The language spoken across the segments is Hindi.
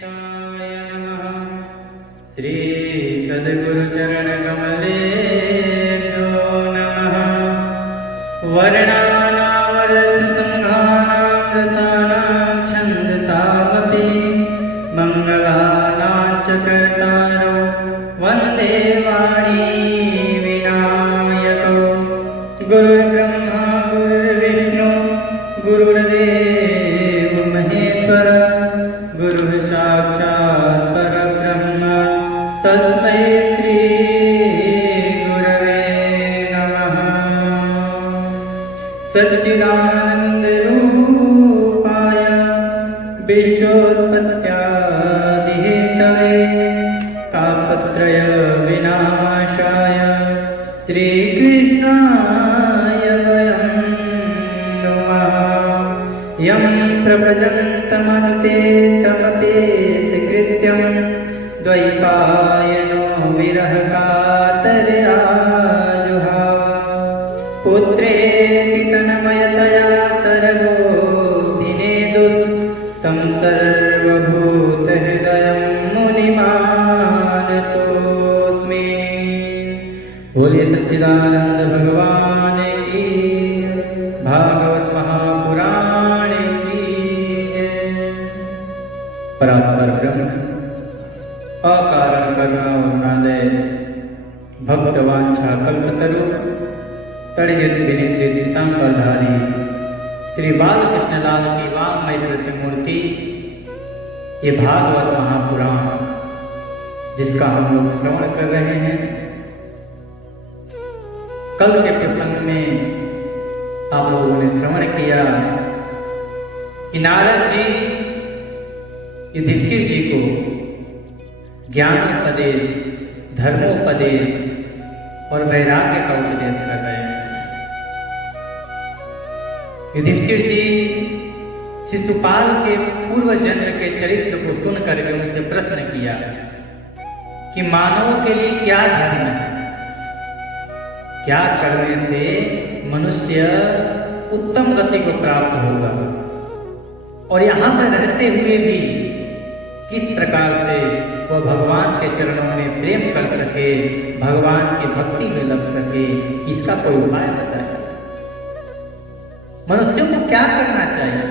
गणेशाय नमः। श्री सद्गुरु चरण कमलेभ्यो नमः। वर्णानामरसंघानां रसानां छन्दसामपि मङ्गलानां च कर्तारो वन्दे वाणी विनायको। गुरुर्ब्रह्मा गुरुर्विष्णु गुरुर्देव महेश्वर गुरुः साक्षात् परब्रह्म तस्मै श्री गुरवे नमः। सच्चिदानंद रूपाय विश्वोत्पत्त्यादिहेतवे तापत्रय विनाशाय श्रीकृष्णाय वयं नमः। यं प्रभजन्तमनुपेतमपेतकृत्यं द्वैपायनो विरहकातरया जुहाव। पुत्रेति तन्मयतया तरगोऽभिनेदुस्तं सर्वभूतहृदयं मुनिमानतोऽस्मि। बोलिए सच्चिदानंद भगवान की, भागवत महापुराण की जय। परात्पर ब्रह्म अकारण करुणा वरुणादय भक्तवांछा कल्पतरु तड़ित विनित दितांबरधारी श्री बालकृष्ण लाल की वाङ्मय प्रतिमूर्ति, ये भागवत महापुराण जिसका हम लोग श्रवण कर रहे हैं। कल के प्रसंग में आप लोगों ने श्रवण किया कि नारद जी युधिष्ठिर जी को ज्ञानोपदेश, धर्मोपदेश और वैराग्य का उपदेश कर रहे हैं। युधिष्ठिर जी शिशुपाल के पूर्व जन्म के चरित्र को सुनकर के उनसे प्रश्न किया कि मानव के लिए क्या धर्म है, क्या करने से मनुष्य उत्तम गति को प्राप्त होगा, और यहाँ पर रहते हुए भी किस प्रकार से वह भगवान के चरणों में प्रेम कर सके, भगवान की भक्ति में लग सके, इसका कोई उपाय बताए। मनुष्यों को क्या करना चाहिए?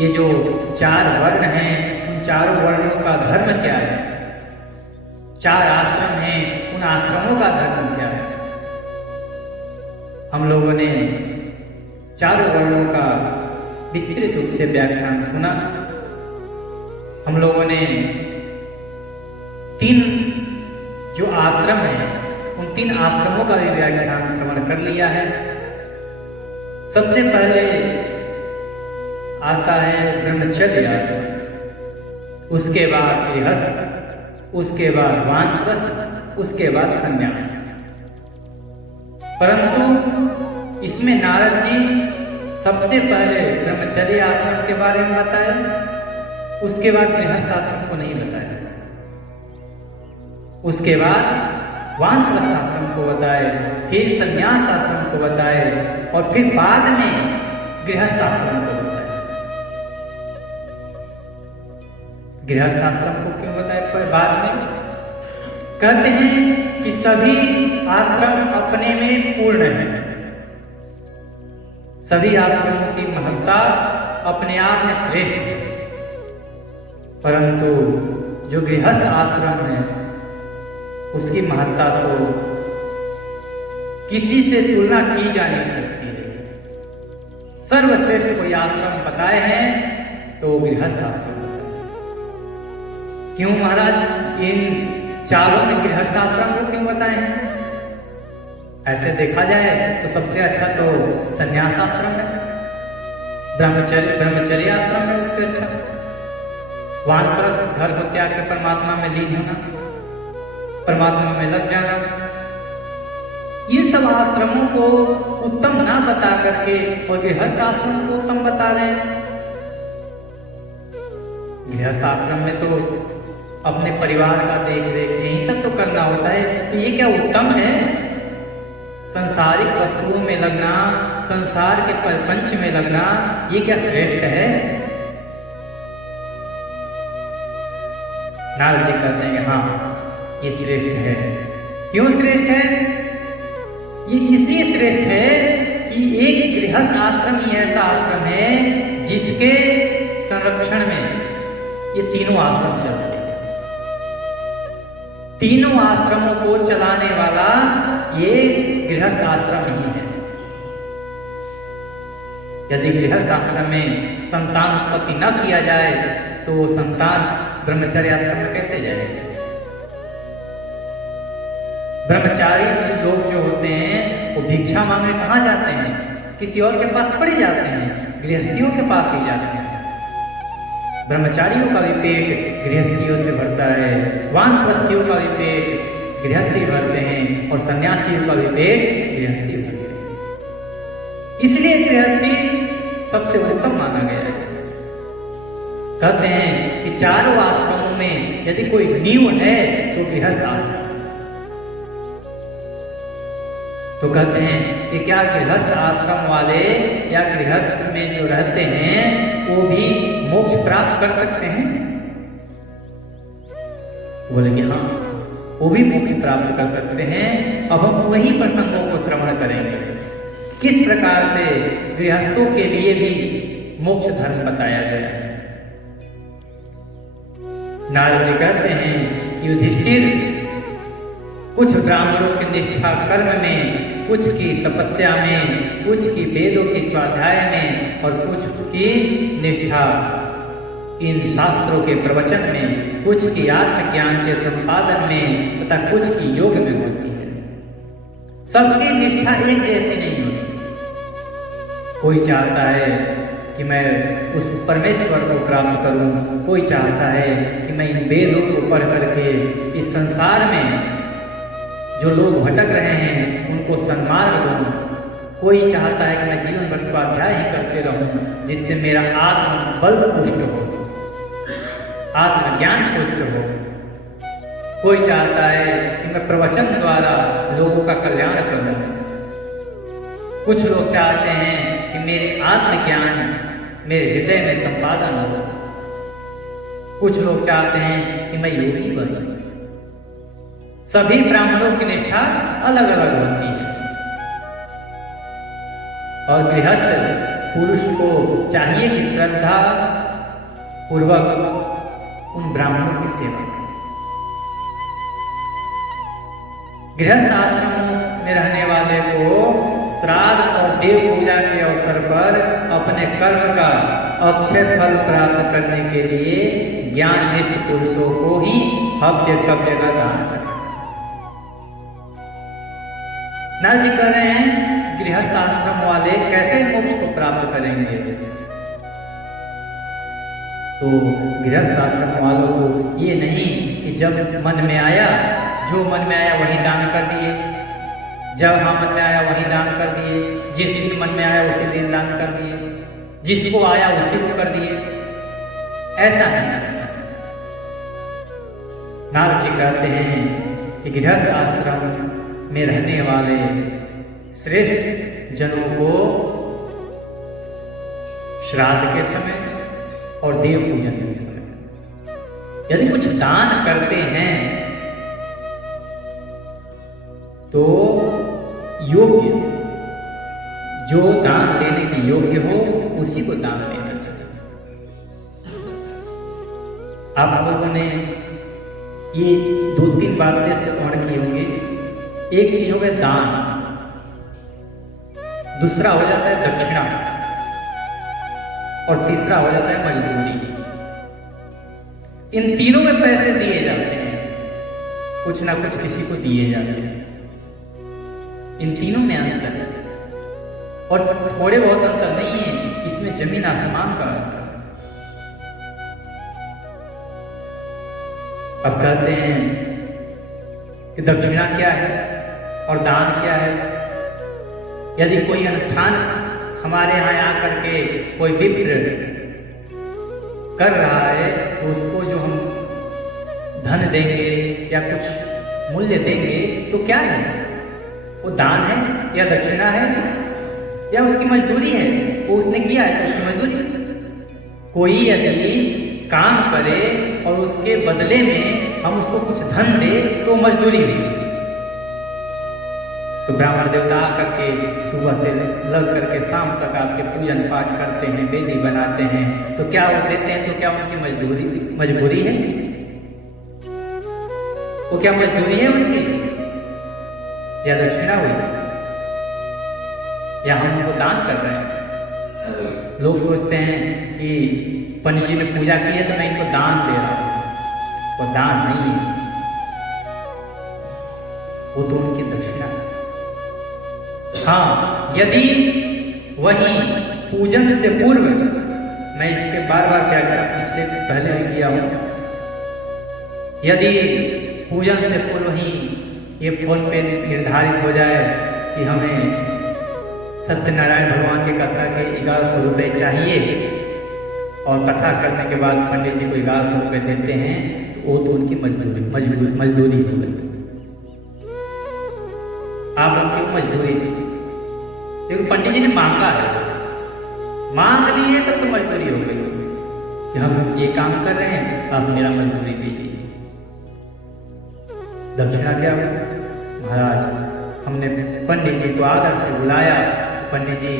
ये जो चार वर्ण हैं, उन चारों वर्णों का धर्म क्या है? चार आश्रम हैं, उन आश्रमों का धर्म क्या है? हम लोगों ने चारों वर्णों का विस्तृत रूप से व्याख्यान सुना। हम लोगों ने तीन जो आश्रम हैं, उन तीन आश्रमों का भी व्याख्यान श्रवण कर लिया है। सबसे पहले आता है ब्रह्मचर्य आश्रम, उसके बाद गृहस्थ, उसके बाद वानप्रस्थ, उसके बाद संन्यास। परंतु इसमें नारद जी सबसे पहले ब्रह्मचर्य आश्रम के बारे में बताए, उसके बाद गृहस्थ आश्रम को नहीं बताया, उसके बाद वानप्रस्थ आश्रम को बताए, फिर संन्यास आश्रम को बताए, और फिर बाद में गृहस्थ आश्रम को बताए। गृहस्थ आश्रम को क्यों बताए पर बाद में? कहते हैं कि सभी आश्रम अपने में पूर्ण हैं, सभी आश्रमों की महत्ता अपने आप में श्रेष्ठ है, परंतु जो गृहस्थ आश्रम है उसकी महत्ता तो किसी से तुलना की जा नहीं सकती है। सर्वश्रेष्ठ कोई आश्रम बताए हैं तो गृहस्थ आश्रम। क्यों महाराज इन चारों में गृहस्थ आश्रम को क्यों बताए हैं? ऐसे देखा जाए तो सबसे अच्छा तो संन्यास आश्रम है, ब्रह्मचर्य आश्रम है उससे अच्छा। वानप्रस्थ घर को त्याग के परमात्मा में लीन होना, परमात्मा में लग जाना, ये सब आश्रमों को उत्तम ना बता करके और गृहस्थ आश्रम को उत्तम बता रहे हैं। गृहस्थ आश्रम में तो अपने परिवार का देख रेख यही सब तो करना होता है, तो ये क्या उत्तम है? संसारिक वस्तुओं में लगना, संसार के प्रपंच में लगना, ये क्या श्रेष्ठ है? नारद जी कहते हैं कि हाँ, ये श्रेष्ठ है। क्यों श्रेष्ठ है? ये इसलिए श्रेष्ठ है कि एक गृहस्थ आश्रम ही ऐसा आश्रम है जिसके संरक्षण में ये तीनों आश्रम चलते हैं। तीनों आश्रमों को चलाने वाला ये गृहस्थ आश्रम ही है। यदि गृहस्थ आश्रम में संतान उत्पत्ति न किया जाए तो संतान ब्रह्मचर्य आश्रम में कैसे जाएगा? ब्रह्मचारी लोग जो होते हैं वो भिक्षा मांगने कहाँ जाते हैं? किसी और के पास थोड़ी जाते हैं, गृहस्थियों के पास ही जाते हैं। ब्रह्मचारियों का भी पेट गृहस्थियों से भरता है, वानप्रस्थियों का भी पेट गृहस्थी भरते हैं और सन्यासियों का भी पेट गृहस्थी भरते हैं। इसलिए गृहस्थी सबसे उत्तम माना गया है। कहते हैं कि चारों आश्रमों में यदि कोई नींव है तो गृहस्थ आश्रम। तो कहते हैं कि क्या गृहस्थ आश्रम वाले या गृहस्थ में जो रहते हैं वो भी मोक्ष प्राप्त कर सकते हैं? बोले कि हाँ, वो भी मोक्ष प्राप्त कर सकते हैं। अब हम वही प्रसंगों को श्रवण करेंगे, किस प्रकार से गृहस्थों के लिए भी मोक्ष धर्म बताया गया है। नारद जी कहते हैं युधिष्ठिर, कुछ ब्राह्मणों की निष्ठा कर्म में, कुछ की तपस्या में, कुछ की वेदों की स्वाध्याय में और कुछ की निष्ठा इन शास्त्रों के प्रवचन में, कुछ की आत्मज्ञान के संपादन में तथा कुछ की योग में होती है। सबकी निष्ठा एक जैसी नहीं होती। कोई चाहता है कि मैं उस परमेश्वर को प्राप्त करूं, कोई चाहता है कि मैं इन वेदों को पढ़ करके इस संसार में जो लोग भटक रहे हैं उनको सन्मार्ग दूं। कोई चाहता है कि मैं जीवन भर स्वाध्याय ही करते रहूं जिससे मेरा आत्मबल पुष्ट हो, आत्मज्ञान पुष्ट हो। कोई चाहता है कि मैं प्रवचन द्वारा लोगों का कल्याण करूं। कुछ लोग चाहते हैं कि मेरे आत्मज्ञान मेरे हृदय में संपादन हो। कुछ लोग चाहते हैं कि मैं योगी बनूं। सभी ब्राह्मणों की निष्ठा अलग अलग होती है और गृहस्थ पुरुष को चाहिए कि श्रद्धा पूर्वक उन ब्राह्मणों की सेवा करें। गृहस्थ आश्रमों में रहने वाले को श्राद्ध और देव पूजा के अवसर पर अपने कर्म का अक्षय फल प्राप्त करने के लिए ज्ञाननिष्ठ पुरुषों को ही हव्य कव्य का दान करें। नारद जी कह रहे हैं कि गृहस्थ आश्रम वाले कैसे मोक्ष को प्राप्त करेंगे। तो गृहस्थ आश्रम वालों को ये नहीं कि जब मन में आया, जो मन में आया वही दान कर दिए, जब हाँ मन में आया वही दान कर दिए, जिस दिन मन में आया उसी दिन दान कर दिए, जिसको आया उसी को कर दिए, ऐसा नहीं। नारद जी कहते हैं कि गृहस्थ आश्रम में रहने वाले श्रेष्ठ जनों को श्राद्ध के समय और देव पूजन के समय यदि कुछ दान करते हैं तो योग्य, जो दान देने के योग्य हो उसी को दान देना चाहिए। आप लोगों ने ये 2-3 बातें श्रवण की होंगी। एक चीज हो गया दान, दूसरा हो जाता है दक्षिणा और तीसरा हो जाता है मजदूरी। इन तीनों में पैसे दिए जाते हैं, कुछ ना कुछ किसी को दिए जाते हैं। इन तीनों में अंतर है और थोड़े बहुत अंतर नहीं है, इसमें जमीन आसमान का अंतर। अब कहते हैं कि दक्षिणा क्या है और दान क्या है। यदि कोई अनुष्ठान हमारे यहाँ आकर के कोई विप्र कर रहा है तो उसको जो हम धन देंगे या कुछ मूल्य देंगे तो क्या है? वो दान है या दक्षिणा है या उसकी मजदूरी है? वो उसने किया है तो उसकी मजदूरी। कोई यदि काम करे और उसके बदले में हम उसको कुछ धन दे तो मजदूरी हुई। तो ब्राह्मण देवता आकर के सुबह से लग करके शाम तक आपके पूजन पाठ करते हैं, वेदी बनाते हैं, तो क्या वो देते हैं? तो क्या उनकी मजबूरी है? वो क्या मजदूरी है उनकी, या दक्षिणा हुई, या हम उनको दान कर रहे हैं? लोग सोचते हैं कि पंडित जी ने पूजा की है तो मैं इनको दान दे रहा हूं। वो दान नहीं है, वो तो उनकी दक्षिणा है। हाँ, यदि वही पूजन से पूर्व, मैं इसके बार बार व्याख्या पिछले पहले भी किया हूं, यदि पूजन से पूर्व ही ये फोन पे निर्धारित हो जाए कि हमें सत्यनारायण भगवान की कथा के 1100 रुपये चाहिए और कथा करने के बाद पंडित जी को 1100 रुपये देते हैं, तो वो तो उनकी मजदूरी हो गई। आप उनकी मजदूरी दी, क्योंकि पंडित जी ने मांगा है, मांग लिए तब तो मजदूरी हो गई कि हम ये काम कर रहे हैं, आप मेरा मजदूरी दीजिए। दक्षिणा क्या हो? महाराज, हमने पंडित जी को आदर से बुलाया, पंडित जी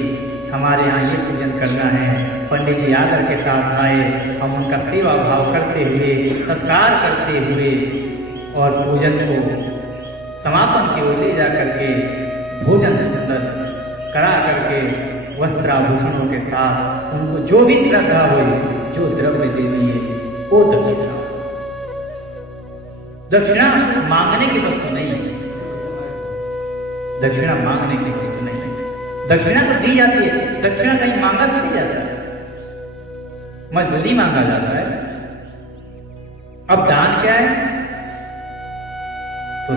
हमारे यहाँ ये पूजन करना है, पंडित जी आदर के साथ आए, हम उनका सेवा भाव करते हुए, सत्कार करते हुए और पूजन को समापन की ओर ले जा करके भोजन सुंदर करा करके वस्त्राभूषणों के साथ उनको जो भी श्रद्धा हुई, जो द्रव्य देनी है, वो दक्षिणा। दक्षिणा मांगने की वस्तु नहीं है, दक्षिणा मांगने की वस्तु नहीं है। दक्षिणा तो दी जाती है, दक्षिणा कहीं मांगा तो नहीं जाता है, मजदूरी मांगा जाता है। अब दान क्या है? तो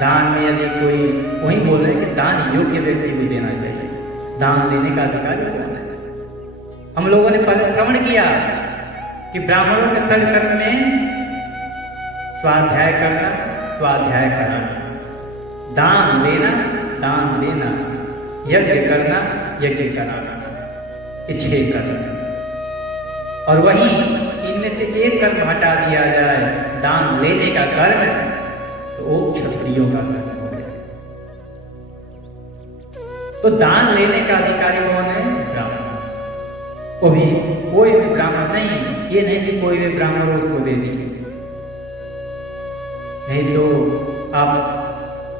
दान में यदि कोई, वही बोल रहे हैं कि दान योग्य व्यक्ति को देना चाहिए, दान देने का अधिकार कौन है? हम लोगों ने पहले श्रवण किया कि ब्राह्मणों के सड़कर्म में स्वाध्याय करना, स्वाध्याय कराना, दान लेना, दान देना, यज्ञ करना, यज्ञ कराना, इच्छे करना। और वहीं इनमें से एक कर्म हटा दिया जाए, दान लेने का कर्म, तो वो क्षत्रियों का कर्म हो गया। तो दान लेने का अधिकारी कौन है? ब्राह्मण। वो भी कोई भी ब्राह्मण नहीं, ये नहीं कि कोई भी ब्राह्मण उसको दे दी, नहीं तो आप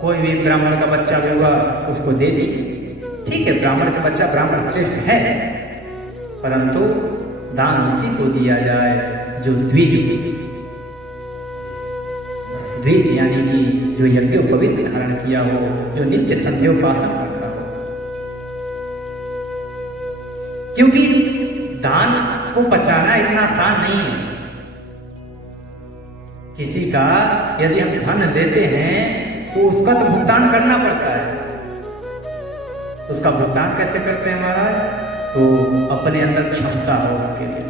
कोई भी ब्राह्मण का बच्चा भी होगा उसको दे दी, ठीक है, ब्राह्मण का बच्चा ब्राह्मण श्रेष्ठ है, परंतु दान उसी को दिया जाए जो द्विज यानी कि जो यज्ञोपवीत धारण किया हो, जो नित्य संध्योपासन करता हो। क्योंकि दान को पचाना इतना आसान नहीं है। किसी का यदि हम धन देते हैं तो उसका तो भुगतान करना पड़ता है। उसका भुगतान कैसे करते हैं महाराज? तो अपने अंदर क्षमता हो उसके लिए,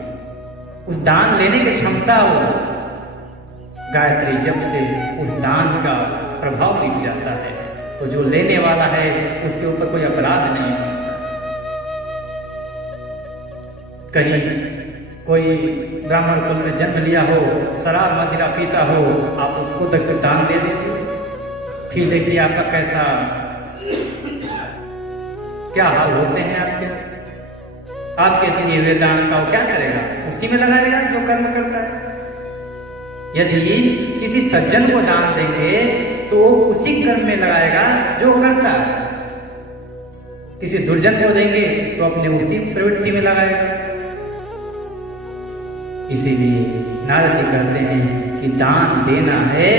उस दान लेने की क्षमता हो। गायत्री जप से उस दान का प्रभाव मिट जाता है, तो जो लेने वाला है उसके ऊपर कोई अपराध नहीं है। कहीं कोई ब्राह्मण कुल में जन्म लिया हो, शराब मदिरा पीता हो, आप उसको दान दे दीजिए, फिर देखिए आपका कैसा क्या हाल होते हैं आपके दिए हुए दान का वो क्या करेगा? उसी में लगाएगा जो कर्म करता है। यदि किसी सज्जन को दान देंगे तो वो उसी कर्म में लगाएगा जो करता है। किसी दुर्जन को देंगे तो अपने उसी प्रवृत्ति में लगाएगा। इसीलिए नारद जी कहते हैं कि दान देना है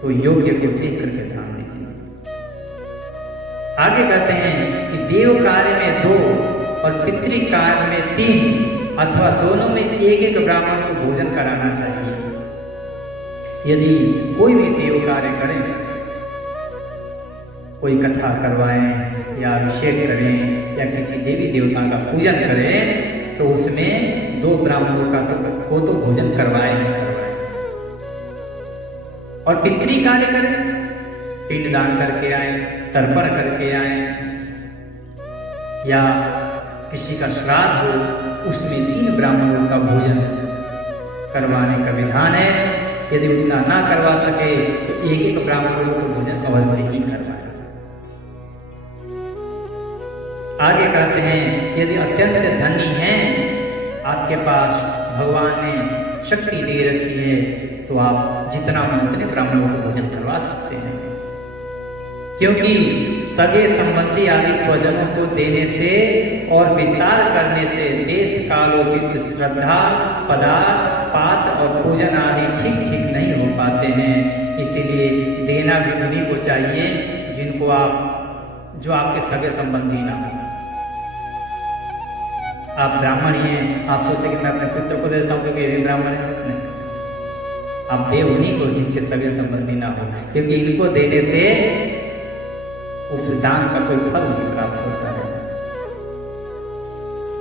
तो योग्य को देख करके दान दीजिए। आगे कहते हैं कि देव कार्य में 2 और पितृ कार्य में 3 अथवा दोनों में एक ब्राह्मण को भोजन कराना चाहिए। यदि कोई भी देव कार्य करें, कोई कथा करवाएं या अभिषेक करें या किसी देवी देवता का पूजन करें, तो उसमें 2 ब्राह्मणों का को तो भोजन करवाएं ही करवाएं। और पितृ कार्य करें, पिंड दान करके आए, तर्पण करके आए, या किसी का श्राद्ध हो उसमें 3 ब्राह्मण ब्राह्मणों का भोजन करवाने का विधान है। यदि उतना ना करवा सके तो एक एक ब्राह्मणों को भोजन अवश्य ही करवाए। आगे कहते हैं, यदि अत्यंत धनी हैं, आपके पास भगवान ने शक्ति दे रखी है, तो आप जितना मन उतने ब्राह्मणों को भोजन करवा सकते हैं। क्योंकि सगे संबंधी आदि स्वजनों को देने से और विस्तार करने से देश कालोचित श्रद्धा, पदार्थ, पात्र और पूजन आदि ठीक ठीक नहीं हो पाते हैं। इसीलिए देना भी उन्हीं को चाहिए जिनको जो आपके सगे संबंधी ना हो। आप ब्राह्मण ही हैं, आप सोचे कि मैं अपने पुत्र को देता हूँ क्योंकि ये भी ब्राह्मण है, नहीं। आप दे उन्हीं को जिनके सगे संबंधी ना हो, क्योंकि इनको देने से उस दान का कोई फल नहीं प्राप्त होता है।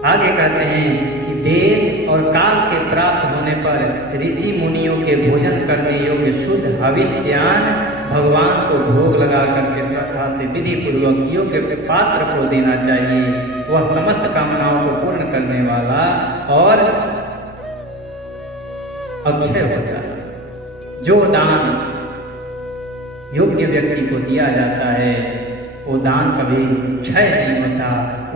आगे कहते हैं कि देश और काल के प्राप्त होने पर ऋषि मुनियों के भोजन करने योग्य शुद्ध हविष्यान भगवान को भोग लगा करके श्रद्धा से विधि पूर्वक योग्य पात्र को देना चाहिए। वह समस्त कामनाओं को पूर्ण करने वाला और अक्षय होता है। जो दान योग्य व्यक्ति को दिया जाता है, वो दान कभी क्षय नहीं होता,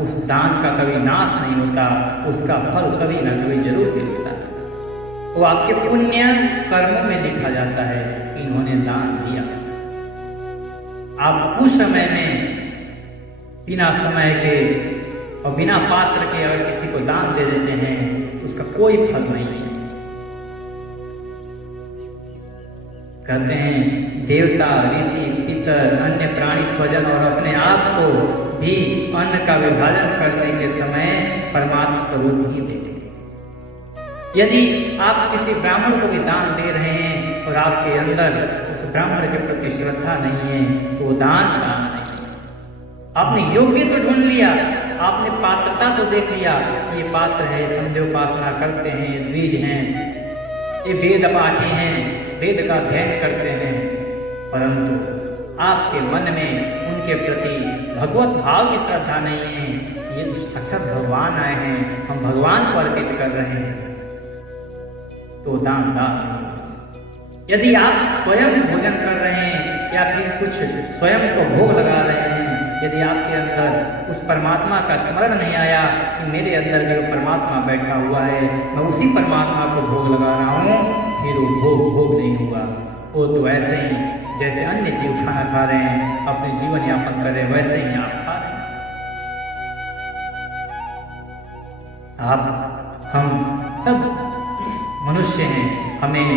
उस दान का कभी नाश नहीं होता, उसका फल कभी ना कभी जरूर मिलता है। वो आपके पुण्य कर्मों में लिखा जाता है कि इन्होंने दान दिया। आप उस समय में बिना समय के और बिना पात्र के अगर किसी को दान दे देते हैं तो उसका कोई फल नहीं है। कहते हैं देवता, ऋषि, पितर, अन्य प्राणी स्वजन और अपने आप को भी अन्न का विभाजन करने के समय परमात्मा स्वरूप ही देते। यदि आप किसी ब्राह्मण को भी दान दे रहे हैं और आपके अंदर उस ब्राह्मण के प्रति श्रद्धा नहीं है, तो वो दान नहीं है। आपने योग्य तो ढूंढ लिया, आपने पात्रता तो देख लिया, ये पात्र है, संध्योपासना करते हैं, द्विज हैं, ये वेद पाठी हैं, वेद का अध्ययन करते हैं, परंतु आपके मन में उनके प्रति भगवत भाव की श्रद्धा नहीं है। ये तो साक्षात भगवान आए हैं, हम भगवान को अर्पित कर रहे हैं, तो दान नहीं। यदि आप स्वयं भोजन कर रहे हैं या फिर कुछ स्वयं को भोग लगा रहे हैं, यदि आपके अंदर उस परमात्मा का स्मरण नहीं आया कि मेरे अंदर में वो परमात्मा बैठा हुआ है, मैं उसी परमात्मा को भोग लगा रहा हूँ, फिर वो भोग नहीं होगा। वो तो ऐसे ही जैसे अन्य जीव खाना खा रहे हैं, अपने जीवन यापन कर रहे हैं, वैसे ही आप खा रहे हैं। हम सब मनुष्य हैं, हमें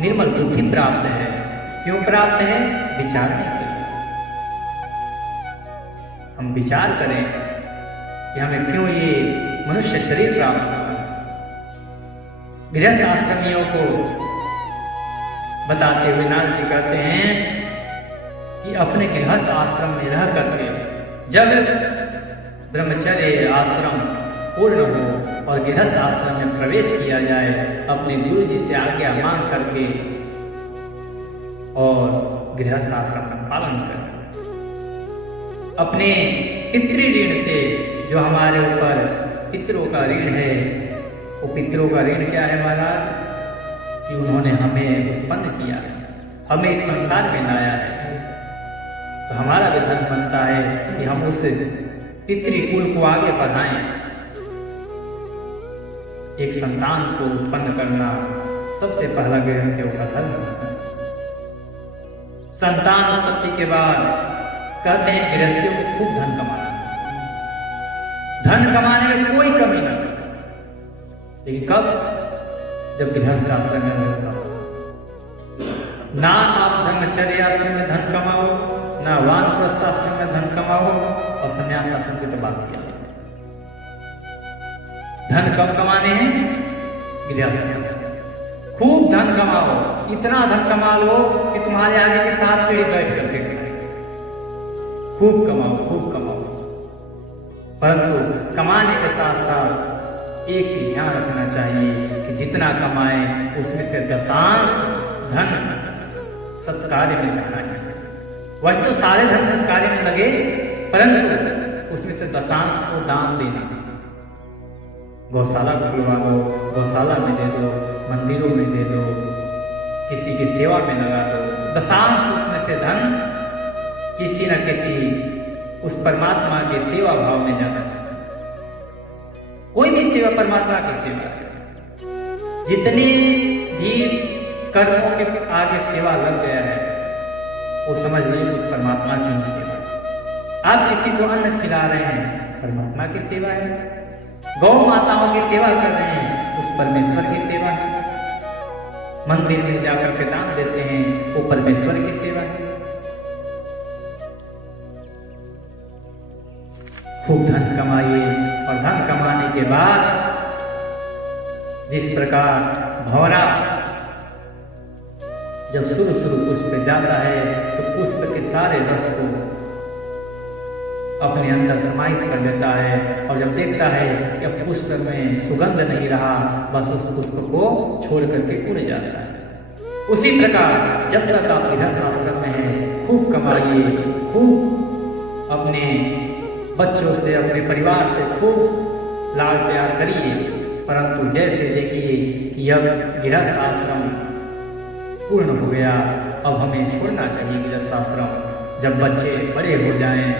निर्मल बुद्धि प्राप्त है। क्यों प्राप्त है? विचारने के लिए। हम विचार करें कि हमें क्यों ये मनुष्य शरीर प्राप्त हुआ। गृहस्थ आश्रमियों को बताते हुए नारद जी कहते हैं कि अपने गृहस्थ आश्रम में रह करके जब ब्रह्मचर्य आश्रम पूर्ण हो और गृहस्थ आश्रम में प्रवेश किया जाए, अपने गुरु जी से आज्ञा मांग करके और गृहस्थ आश्रम का पालन करें। अपने पितृ ऋण से, जो हमारे ऊपर पितरों का ऋण है, वो पितरों का ऋण क्या है महाराज? कि उन्होंने हमें उत्पन्न किया है, हमें इस संसार में लाया है, तो हमारा भी धर्म बनता है कि हम उस पितृकुल को आगे बढ़ाएं। एक संतान को उत्पन्न करना सबसे पहला गृहस्थियों का धर्म है। संतान उत्पत्ति के बाद कहते हैं गृहस्थियों को खूब धन कमाना, धन कमाने में कोई कमी ना, लेकिन कब? जब गृहस्थ आश्रम में रहता हो। ना आप ब्रह्मचर्य आश्रम में धन कमाओ, ना वानप्रस्थ आश्रम में धन कमाओ, और संन्यास आश्रम की तो बात किया। धन कब कमाने हैं? गृहस्थ आश्रम। खूब धन कमाओ, इतना धन कमा लो कि तुम्हारे आगे के 7 पीढ़ी बैठ करके खूब कमाओ, खूब कमाओ। परंतु कमाने के साथ साथ एक चीज ध्यान रखना चाहिए कि जितना कमाएं उसमें से दशांश धन सत्कार्य में जाना चाहिए। वैसे तो सारे धन सत्कार्य में लगे, परंतु उसमें से दशांश को दान देना। गौशाला खुलवा लो, गौशाला में दे दो, मंदिरों में दे दो, किसी की सेवा में लगा दो। दशांश उसमें से धन किसी न किसी उस परमात्मा के सेवा भाव में जाना चाहिए। कोई भी सेवा परमात्मा की सेवा है। जितने भी कर्मों के आगे सेवा लग गया है वो समझ लीजिए उस परमात्मा की ही सेवा है। आप किसी को अन्न खिला रहे हैं, परमात्मा की सेवा है। गौ माताओं की सेवा कर रहे हैं, उस परमेश्वर की सेवा है। मंदिर में जाकर के दान देते हैं, वो परमेश्वर की सेवा है। खूब धन कमाइए और धन कमाने के बाद जिस प्रकार भंवरा जब शुरू पुष्प पे जाता है तो पुष्प के सारे रस को अपने अंदर समाहित कर देता है, और जब देखता है कि अब पुष्प में सुगंध नहीं रहा, बस उस पुष्प को छोड़ करके उड़ जाता है। उसी प्रकार जब तक आप गृहस्थ आश्रम में हैं, खूब कमाइए, खूब अपने बच्चों से, अपने परिवार से खूब लाड प्यार करिए, परंतु जैसे देखिए कि अब गृहस्थ आश्रम पूर्ण हो गया, अब हमें छोड़ना चाहिए गृहस्थ आश्रम। जब बच्चे बड़े हो जाएं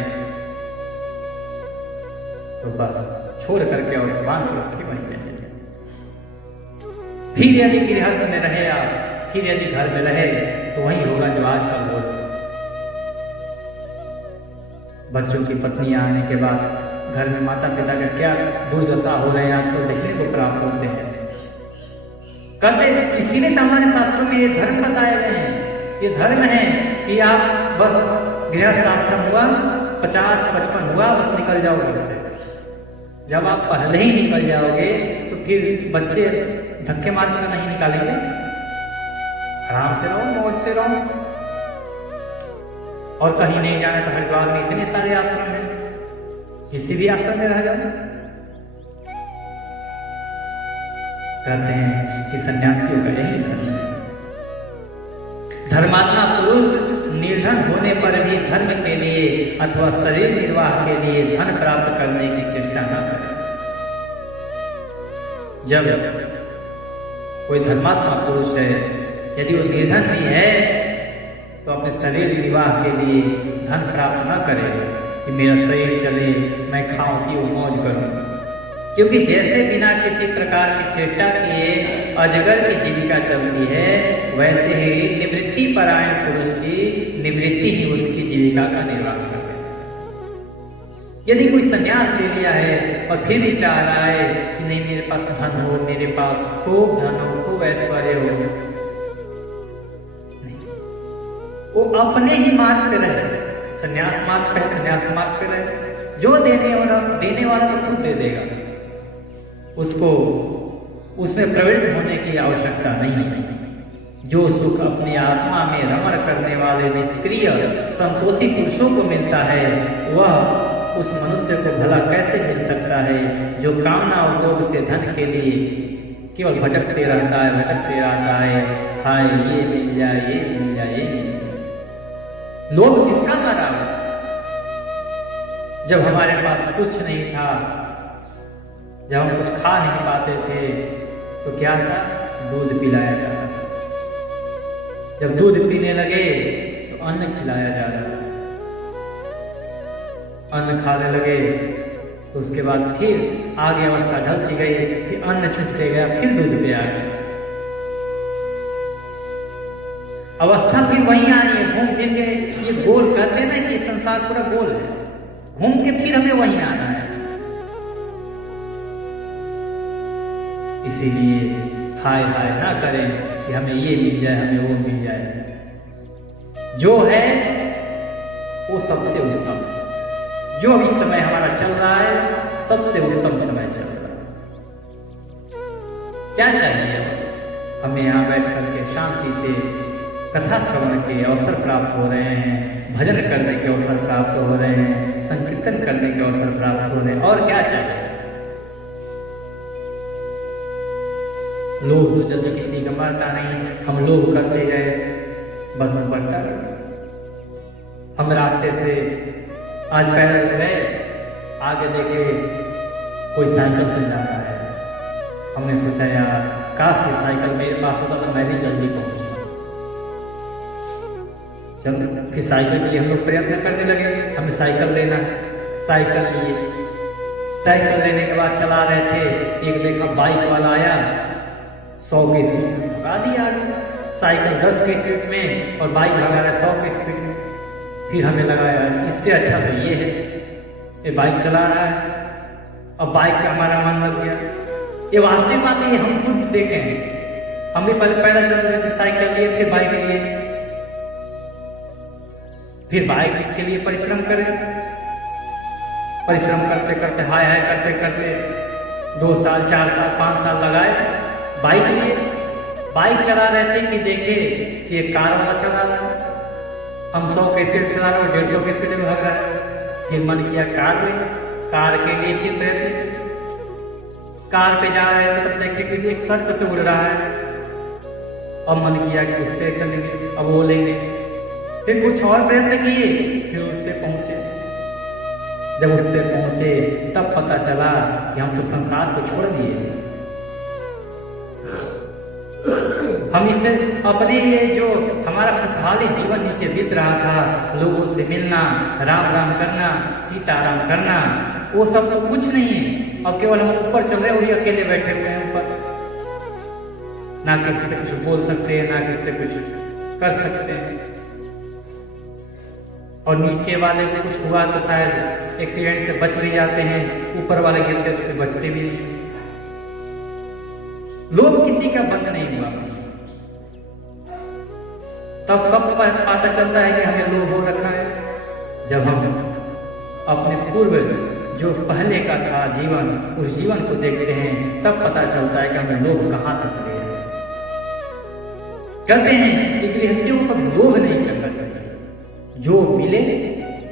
तो बस छोड़ करके और वानप्रस्थी बन जाएंगे। फिर यदि गृहस्थ में रहे आप, फिर यदि घर में रहे तो वही होगा जो आजकल हो। बच्चों की पत्नियां आने के बाद घर में माता पिता का क्या दुर्दशा हो रहे हैं आजकल देखने को प्राप्त होते हैं। कहते इसीलिए तो हमारे शास्त्रों में ये धर्म बताए गए हैं। ये धर्म है कि आप बस गृहस्थ आश्रम हुआ, 50-55 हुआ, बस निकल जाओ घर से। जब आप पहले ही निकल जाओगे तो फिर बच्चे धक्के मार के नहीं निकालेंगे। आराम से रहो, मौज से रहो, और कहीं नहीं जाना तो हरिद्वार में इतने सारे आश्रम हैं, किसी भी आश्रम में रह जाओ। कहते हैं कि सन्यासियों का यही धर्म है। धर्मात्मा पुरुष निर्धन होने पर भी धर्म के लिए अथवा शरीर निर्वाह के लिए धन प्राप्त करने की चेष्टा न करे। जब कोई धर्मात्मा पुरुष है, यदि वो निर्धन भी है तो अपने शरीर निर्वाह के लिए धन प्राप्त न करे कि मेरा शरीर चले, मैं खाऊं पीऊं मौज करूं। क्योंकि जैसे बिना किसी प्रकार की चेष्टा किए अजगर की जीविका चलती है, वैसे ही निवृत्ति परायण पुरुष की निवृत्ति ही उसकी जीविका का निर्वाह करते हैं। यदि कोई संन्यास ले लिया है और फिर भी चाह रहा है कि नहीं मेरे पास धन हो, मेरे पास खूब धन हो, खूब ऐश्वर्य हो, वो अपने ही मार्ग पे रहे, संन्यास मार्ग पे, संन्यास मार्ग पे रहे। जो देने वाला तो खुद दे देगा, उसको उसमें प्रवृत्त होने की आवश्यकता नहीं है। जो सुख अपनी आत्मा में रमण करने वाले निष्क्रिय संतोषी पुरुषों को मिलता है, वह उस मनुष्य को भला कैसे मिल सकता है जो कामना और लोभ से धन के लिए केवल भटकते रहता है, हाय ये मिल जाए, ये मिल जाए, ये मिल जाए। लोभ किसका मारा? जब हमारे पास कुछ नहीं था, जब हम कुछ खा नहीं पाते थे तो क्या था? दूध पिलाया जाता था। जब दूध पीने लगे तो अन्न खिलाया जाता था। अन्न खाने लगे तो उसके बाद फिर आगे अवस्था ढलती गई, फिर अन्न छूटते गया, फिर दूध पे आ गया। अवस्था फिर वहीं आ रही है, घूम फिर के। ये गोल कहते हैं ना कि संसार पूरा गोल है, घूम के फिर हमें वहीं आना है। इसीलिए हाय हाय ना करें कि हमें ये मिल जाए, हमें वो मिल जाए। जो है वो सबसे उत्तम, जो इस समय हमारा चल रहा है सबसे उत्तम समय चल रहा है। क्या चाहिए हमें? यहाँ बैठ करके शांति से कथा श्रवण के अवसर प्राप्त हो रहे हैं, भजन करने के अवसर प्राप्त हो रहे हैं, संकीर्तन करने के अवसर प्राप्त हो रहे हैं, और क्या चाहिए? लोग तो जल्दी किसी का मरता नहीं, हम लोग करते गए, बस बढ़ता रहा। हम रास्ते से आज पैदल गए, आगे देखे कोई साइकिल से जाता है, हमने सोचा यार काश ये साइकिल मेरे पास होता तो मैं भी जल्दी पहुंचता। चल फिर साइकिल के लिए हम लोग प्रयत्न करने लगे, हमें साइकिल लेना है। साइकिल लिए, साइकिल लेने के बाद चला रहे थे, एक देखा बाइक वाला आया, 100 की स्पीड में भगा दिया आगे। साइकिल 10 की स्पीड में और बाइक भगा रहा है 100 की स्पीड में। फिर हमें लगा यार इससे अच्छा तो ये है, ये बाइक चला रहा है। अब बाइक पे हमारा मन लग गया। ये वास्तविक बात है, ये हम खुद देखें, हम भी पहले पैदल चल रहे थे, साइकिल लिए, फिर बाइक लिए, फिर बाइक के लिए परिश्रम करें। परिश्रम करते करते हाय हाय करते करते 2 साल 4 साल 5 साल लगाए बाइक लिए। बाइक चला रहे थे कि देखे कि एक कार वाला चला रहा है, हम 100 की स्पीड चला रहे हैं, 150 की स्पीड में भाग रहा है। फिर मन किया कार ले, कार के लिए फिर प्रयत्न, कार पे जा रहे थे तब देखे किसी एक सड़क से उड़ रहा है। अब मन किया कि उस पर चलेंगे, अब वो लेंगे। फिर कुछ और प्रयत्न किए, फिर उस पर पहुंचे। जब उस पर पहुंचे तब पता चला कि हम तो संसार को छोड़ दिए। हम इससे अपने ये जो हमारा खुशहाली जीवन नीचे बीत रहा था, लोगों से मिलना, राम राम करना, सीताराम करना, वो सब तो कुछ नहीं है। अब केवल हम ऊपर चल रहे, वही अकेले बैठे हुए हैं ऊपर, ना किससे कुछ बोल सकते हैं, ना किससे कुछ कर सकते हैं। और नीचे वाले को कुछ हुआ तो शायद एक्सीडेंट से बच भी जाते हैं, ऊपर वाले गिरते तो फिर बचते भी नहीं। लोभ किसी का बंद नहीं हुआ। तब कब पता चलता है कि हमें लोभ हो रखा है? जब हम अपने पूर्व जो पहले का था जीवन, उस जीवन को देखते हैं, तब पता चलता है कि हमें लोभ कहाँ तक गया है। कहते हैं कि गृहस्थियों को लोभ नहीं करना चाहिए, जो मिले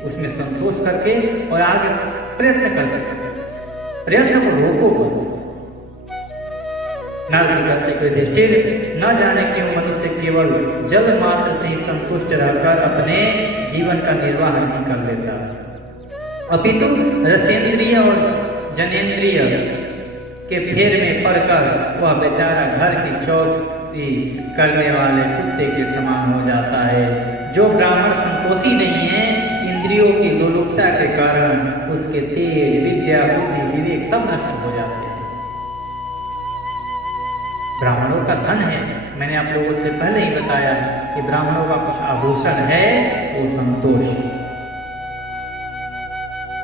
उसमें संतोष करके और आगे प्रयत्न करते, प्रयत्न को रोको। न जाने क्यों मनुष्य केवल जल मात्र से ही संतुष्ट रहकर अपने जीवन का निर्वाह नहीं कर लेता, अपितु रसेंद्रिय और जनेन्द्रिय के फेर में पड़कर वह बेचारा घर की चौकसी करने वाले कुत्ते के समान हो जाता है। जो ब्राह्मण संतोषी नहीं है, इंद्रियों की लोलुपता के कारण उसके तेज, विद्या, बुद्धि, विवेक सब नष्ट हो जाते हैं। ब्राह्मणों का धन है, मैंने आप लोगों से पहले ही बताया कि ब्राह्मणों का कुछ आभूषण है, वो संतोष।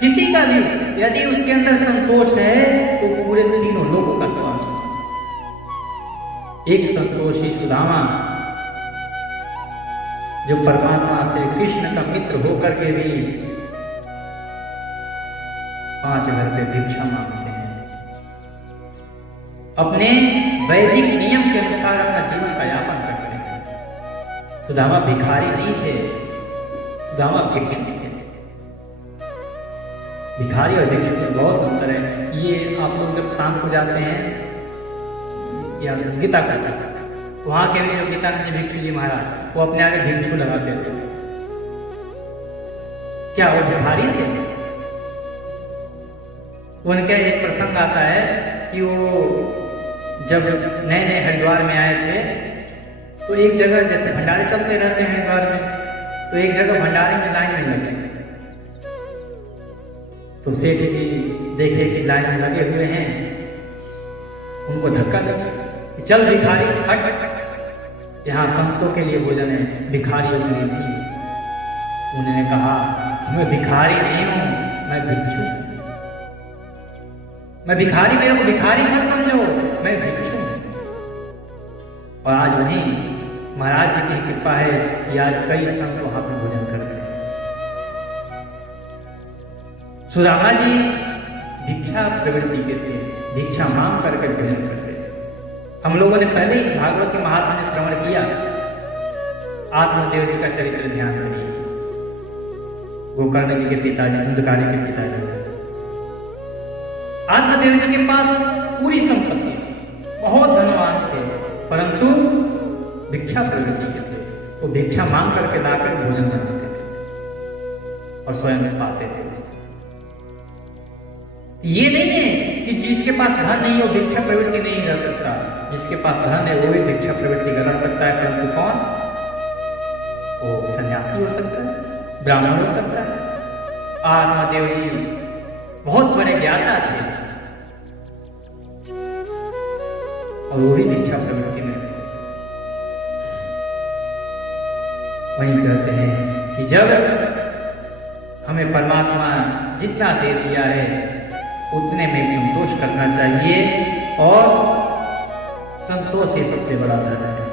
किसी का भी यदि उसके अंदर संतोष है तो पूरे तीनों लोगों का स्वामी। एक संतोषी सुदामा जो परमात्मा श्री कृष्ण का मित्र होकर के भी 5 घर पे भिक्षा मांगते हैं, अपने वैदिक नियम के अनुसार अपना जीवन का यापन करते हैं। सुदामा भिखारी नहीं थे, सुदामा भिक्षु थे। भिखारी और भिक्षु में बहुत अंतर है। ये आप लोग जब शाम को जाते हैं या गीता करते हैं, वहां के भी जो गीतानंद जी भिक्षु जी महाराज, वो अपने आगे भिक्षु लगाते थे। क्या वो भिखारी थे? उनका एक प्रसंग आता है कि वो जब नए नए हरिद्वार में आए थे तो एक जगह, जैसे भंडारे चलते रहते हैं हरिद्वार में, तो एक जगह भंडारे में लाइन में लगे। तो सेठ जी देखे कि लाइन में लगे हुए हैं, उनको धक्का लगे, चल भिखारी हट, यहाँ संतों के लिए भोजन है, भिखारियों के लिए नहीं। उन्होंने कहा मैं भिखारी नहीं हूं, मैं भिक्षु। मैं भिखारी, मेरे को भिखारी मत समझो, मैं भिक्षु हूं। और आज वहीं महाराज जी की कृपा है कि आज कई संत वहां पर भोजन करते हैं। सुदामा जी भिक्षा प्रवृत्ति के थे, भिक्षा मांग करके भोजन करते थे। हम लोगों ने पहले इस भागवत के महात्मा ने श्रवण किया। आत्मदेव जी का चरित्र ध्यान करिए, गोकर्ण जी के पिताजी, धुंधकारी के पिताजी। आत्मदेव जी के पास पूरी संपत्ति थी, बहुत धनवान थे, परंतु भिक्षा प्रवृत्ति के थे। वो भिक्षा मांग करके लाकर भोजन बनाते थे और स्वयं पाते थे उसको। ये नहीं है कि जिसके पास धन नहीं है वो भिक्षा प्रवृत्ति नहीं कर सकता, जिसके पास धन है वो भी भिक्षा प्रवृत्ति कर सकता है, परंतु कौन? वो सन्यासी हो सकता है, ब्राह्मण हो सकता है। आत्मदेव जी बहुत बड़े ज्ञाता थे और वो भी भिक्षा प्रवृत्ति में थे। वही कहते हैं कि जब हमें परमात्मा जितना दे दिया है उतने में संतोष करना चाहिए, और संतोष ही सबसे बड़ा धर्म है।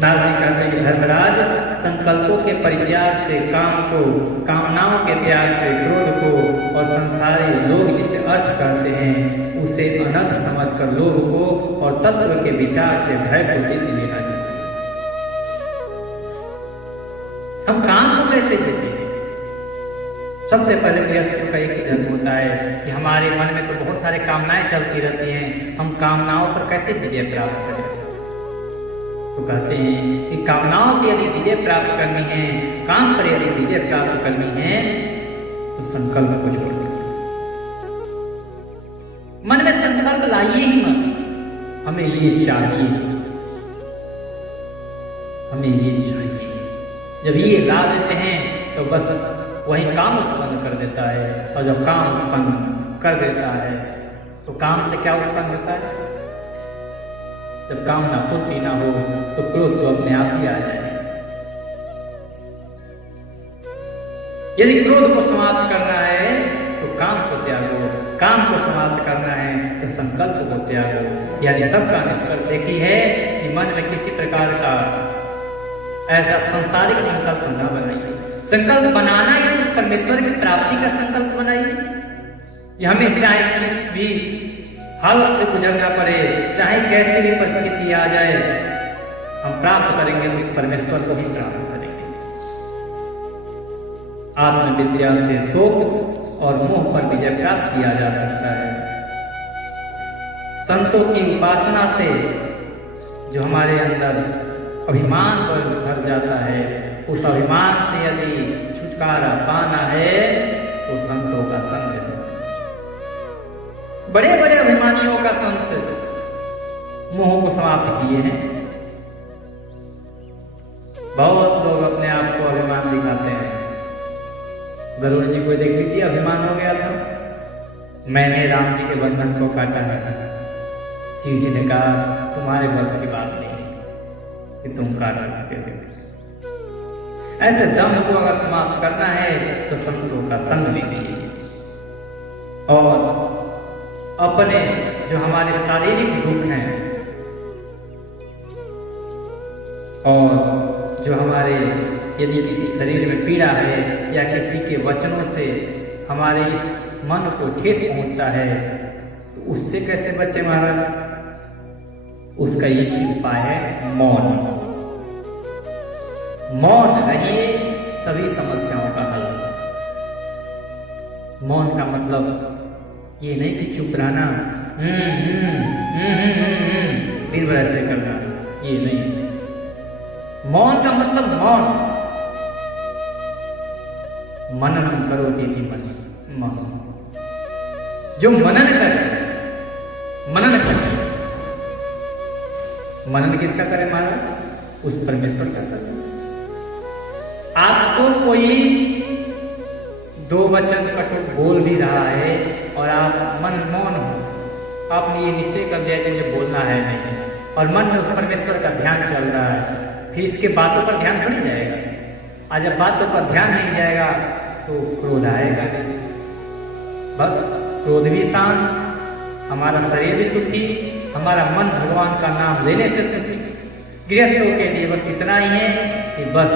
नारद जी कहते हैं कि धर्मराज, संकल्पों के परित्याग से काम को, कामनाओं के त्याग से क्रोध को, और संसारी लोग जिसे अर्थ करते हैं उसे अनर्थ समझकर लोभ को और तत्व के विचार से भय को जीत लेना चाहिए। हम काम को कैसे जीते? सबसे पहले गृहस्थ का एक ही धर्म होता है कि हमारे मन में तो बहुत सारे कामनाएं चलती रहती हैं, हम कामनाओं पर कैसे विजय प्राप्त करें? तो कहते हैं कि कामनाओं की यदि विजय प्राप्त करनी है, काम पर यदि विजय प्राप्त करनी है, तो संकल्प को छोड़ दो। मन में संकल्प लाइए ही मत, हमें ये चाहिए, हमें ये चाहिए। जब ये ला देते हैं तो बस वही काम उत्पन्न कर देता है, और जब काम उत्पन्न कर देता है तो काम से क्या उत्पन्न होता है? जब कामना पूर्ति ना हो तो क्रोध तो अपने आप ही आ जाए। यदि क्रोध को समाप्त करना है तो काम को त्यागो, काम को समाप्त करना है तो संकल्प को त्यागो। यानी सबका निष्कर्ष एक ही है कि मन में किसी प्रकार का ऐसा सांसारिक संकल्प न बनाइए। संकल्प बनाना है तो उस परमेश्वर की प्राप्ति का संकल्प बनाइए। हमें चाहे किस भी हालत से गुजरना पड़े, चाहे कैसी भी परिस्थिति आ जाए, हम प्राप्त करेंगे तो उस परमेश्वर को ही प्राप्त करेंगे। आत्मविद्या से शोक और मोह पर विजय प्राप्त किया जा सकता है। संतों की उपासना से जो हमारे अंदर अभिमान पर भर जाता है, उस अभिमान से यदि छुटकारा पाना है तो संतों का संग है। बड़े बड़े अभिमानियों का संत मोह को समाप्त किए हैं। बहुत लोग अपने आप को अभिमान दिखाते हैं। गरुड़ जी को देख लीजिए, अभिमान हो गया था, मैंने राम जी के बंधन को काटा है। शिव जी ने कहा तुम्हारे बस की बात नहीं कि तुम काट सकते हो। ऐसे दम्भ को अगर समाप्त करना है तो संतों का संग लीजिए, और अपने जो हमारे शारीरिक दुख हैं और जो हमारे यदि किसी शरीर में पीड़ा है या किसी के वचनों से हमारे इस मन को ठेस पहुंचता है, तो उससे कैसे बचे महाराज? उसका एक ही उपाय है मौन। मौन रहिए, सभी समस्याओं का हल। मौन का मतलब ये नहीं कि चुप रहना, दिन भर ऐसे करना, ये नहीं। मौन का मतलब मौन। मनन करो दीदी मन, जो मनन करे, मनन करे। मनन किसका करे महाराज? उस परमेश्वर का करे। आपको कोई दो वचन कटु बोल भी रहा है और आप मन मौन हो, आपने ये निश्चय कर लिया कि मुझे बोलना है नहीं, और मन में उस परमेश्वर का ध्यान चल रहा है, फिर इसके बातों पर ध्यान थोड़ी जाएगा। आज जब बातों पर ध्यान नहीं जाएगा तो क्रोध आएगा। बस क्रोध भी शांत, हमारा शरीर भी सुखी, हमारा मन भगवान का नाम लेने से सुखी। गृहस्थों के लिए बस इतना ही है कि बस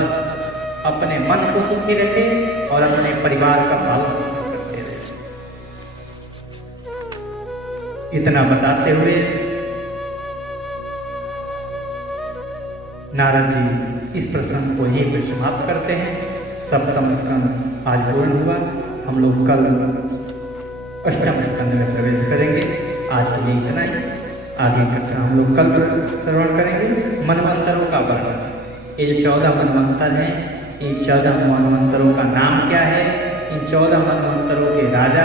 अपने मन को सुखी रखे और अपने परिवार का पालन पोषण करते रहे। इतना बताते हुए नारद जी इस प्रसंग को यहीं पर समाप्त करते हैं। सप्तम स्कंद आज पूर्ण हुआ। हम लोग कल अष्टम स्कंद में प्रवेश करेंगे। आज के लिए इतना ही। आगे कथा हम लोग कल श्रवण करेंगे। मनवंतरों का वर्णन। ये जो 14 मनवंतर हैं, इन 14 मनवंतरों का नाम क्या है, इन 14 मनवंतरों के राजा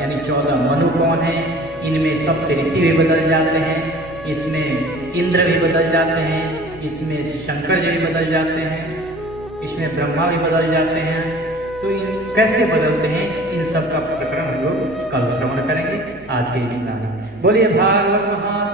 यानी 14 मनु कौन है, इनमें सप्त ऋषि भी बदल जाते हैं, इसमें इंद्र भी बदल जाते हैं, इसमें शंकर जी भी बदल जाते हैं, इसमें ब्रह्मा भी बदल जाते हैं। तो इन कैसे बदलते हैं, इन सब का प्रकरण हम लोग कल श्रवण करेंगे। आज के इतना बोलिए भागवत महान